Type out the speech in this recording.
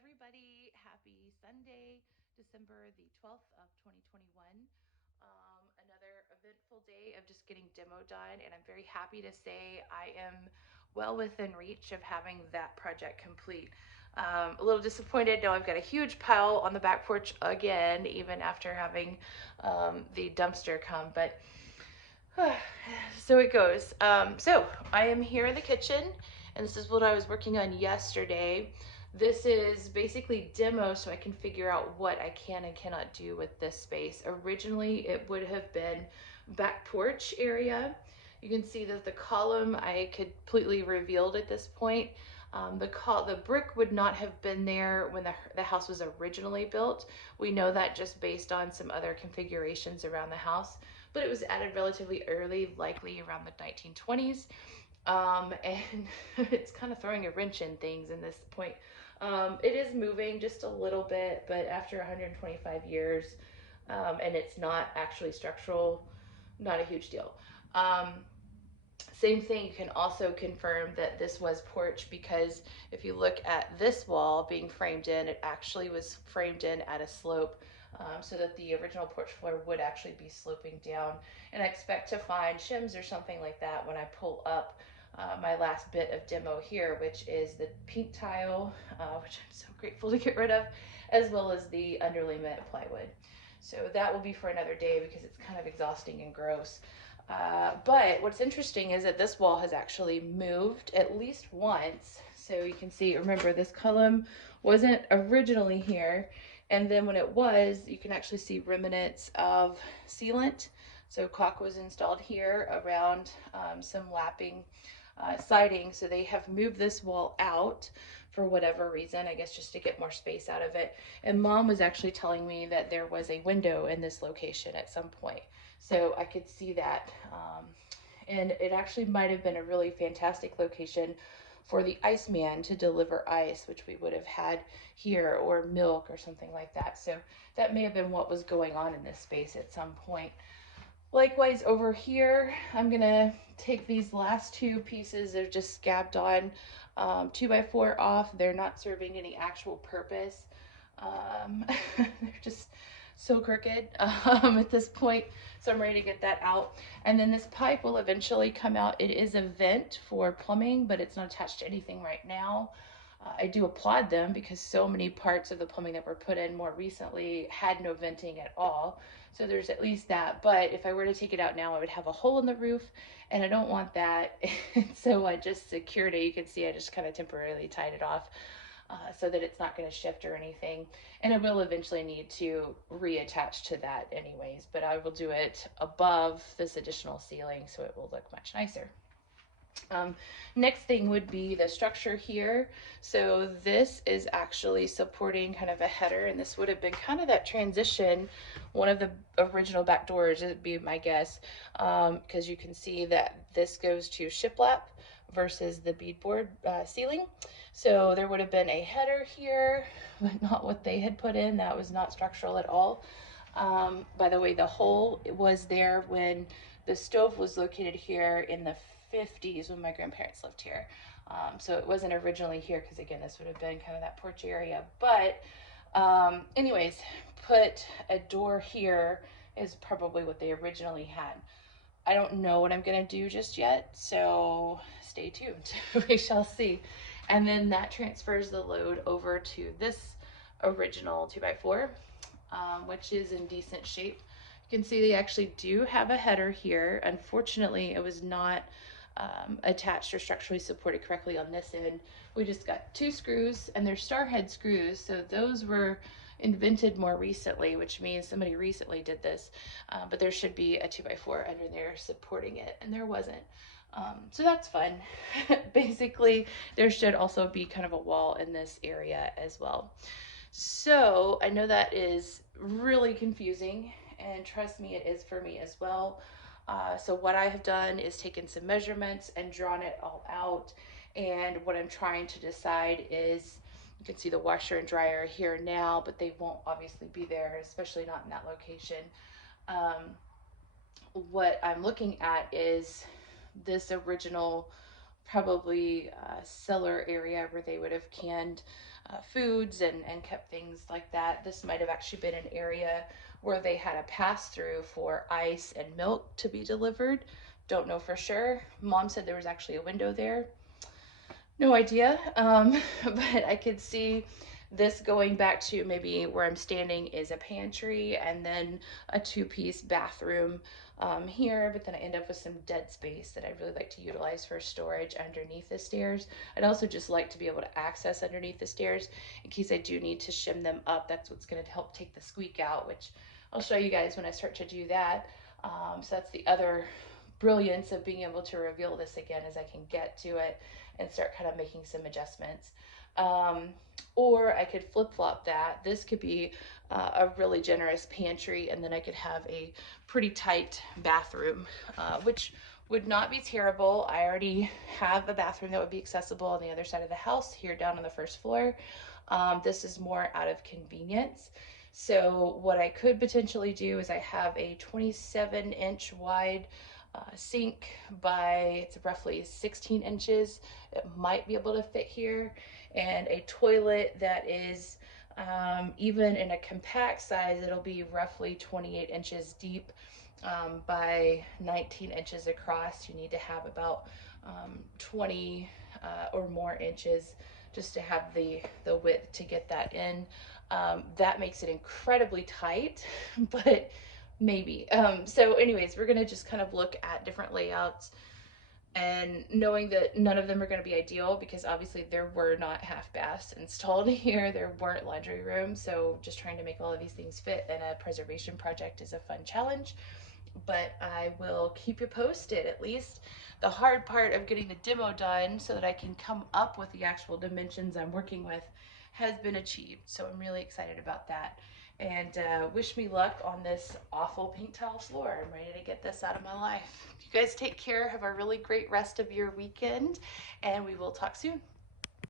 everybody. Happy Sunday, December the 12th of 2021. Another eventful day of just getting demo done, and I'm very happy to say I am well within reach of having that project complete. A little disappointed. Now I've got a huge pile on the back porch again, even after having the dumpster come, but so it goes. So I am here in the kitchen, and this is what I was working on yesterday. This is basically demo so I can figure out what I can and cannot do with this space. Originally, it would have been back porch area. You can see that the column I completely revealed at this point. The brick would not have been there when the house was originally built. We know that just based on some other configurations around the house, but it was added relatively early, likely around the 1920s. And it's kind of throwing a wrench in things in this point. It is moving just a little bit, but after 125 years, and it's not actually structural, not a huge deal. Same thing, you can also confirm that this was porch because if you look at this wall being framed in, it actually was framed in at a slope, so that the original porch floor would actually be sloping down. And I expect to find shims or something like that when I pull up my last bit of demo here, which is the pink tile, which I'm so grateful to get rid of, as well as the underlayment plywood. So that will be for another day because it's kind of exhausting and gross. But what's interesting is that this wall has actually moved at least once. So you can see, remember, this column wasn't originally here. And then when it was, you can actually see remnants of sealant. So caulk was installed here around some lapping siding. So they have moved this wall out for whatever reason, I guess just to get more space out of it. And Mom was actually telling me that there was a window in this location at some point. So I could see that. And it actually might have been a really fantastic location for the Iceman to deliver ice, which we would have had here, or milk or something like that. So that may have been what was going on in this space at some point. Likewise over here, I'm gonna take these last two pieces of just scabbed on 2x4 off. They're not serving any actual purpose. They're just so crooked at this point. So I'm ready to get that out. And then this pipe will eventually come out. It is a vent for plumbing, but it's not attached to anything right now. I do applaud them because so many parts of the plumbing that were put in more recently had no venting at all. So there's at least that. But if I were to take it out now, I would have a hole in the roof, and I don't want that. So I just secured it. You can see I just kind of temporarily tied it off so that it's not going to shift or anything. And it will eventually need to reattach to that anyways, but I will do it above this additional ceiling so it will look much nicer. Next thing would be the structure here. So this is actually supporting kind of a header, and this would have been kind of that transition, one of the original back doors, it'd be my guess, because you can see that this goes to shiplap versus the beadboard ceiling. So there would have been a header here, but not what they had put in. That was not structural at all. By the way, the hole was there when the stove was located here in the 50s when my grandparents lived here. So it wasn't originally here because, again, this would have been kind of that porch area. But anyways, put a door here is probably what they originally had. I don't know what I'm going to do just yet, so stay tuned. We shall see. And then that transfers the load over to this original 2x4, which is in decent shape. You can see they actually do have a header here. Unfortunately, it was not attached or structurally supported correctly on this end. We just got two screws, and they're star head screws, so those were invented more recently, which means somebody recently did this, but there should be a 2x4 under there supporting it, and there wasn't. So that's fun. Basically, there should also be kind of a wall in this area as well. So I know that is really confusing, and trust me, it is for me as well. So what I have done is taken some measurements and drawn it all out. And what I'm trying to decide is, you can see the washer and dryer here now, but they won't obviously be there, especially not in that location. What I'm looking at is this original probably cellar area where they would have canned foods and kept things like that. This might have actually been an area where they had a pass through for ice and milk to be delivered. Don't know for sure. Mom said there was actually a window there. No idea. But I could see this going back to maybe where I'm standing is a pantry and then a two-piece bathroom here, but then I end up with some dead space that I'd really like to utilize for storage underneath the stairs. I'd also just like to be able to access underneath the stairs in case I do need to shim them up. That's what's going to help take the squeak out, which I'll show you guys when I start to do that. So that's the other brilliance of being able to reveal this again as I can get to it and start kind of making some adjustments. Or I could flip-flop that. This could be a really generous pantry, and then I could have a pretty tight bathroom, which would not be terrible. I already have a bathroom that would be accessible on the other side of the house here down on the first floor. This is more out of convenience. So what I could potentially do is I have a 27-inch wide sink by, it's roughly 16 inches. It might be able to fit here, and a toilet that is even in a compact size, it'll be roughly 28 inches deep by 19 inches across. You need to have about 20 or more inches just to have the width to get that in. That makes it incredibly tight, but maybe. So anyways, we're gonna just kind of look at different layouts and knowing that none of them are going to be ideal because obviously there were not half baths installed here, there weren't laundry rooms, so just trying to make all of these things fit in a preservation project is a fun challenge. But I will keep you posted. At least the hard part of getting the demo done so that I can come up with the actual dimensions I'm working with has been achieved, so I'm really excited about that. And wish me luck on this awful pink tile floor. I'm ready to get this out of my life. You guys take care. Have a really great rest of your weekend, and we will talk soon.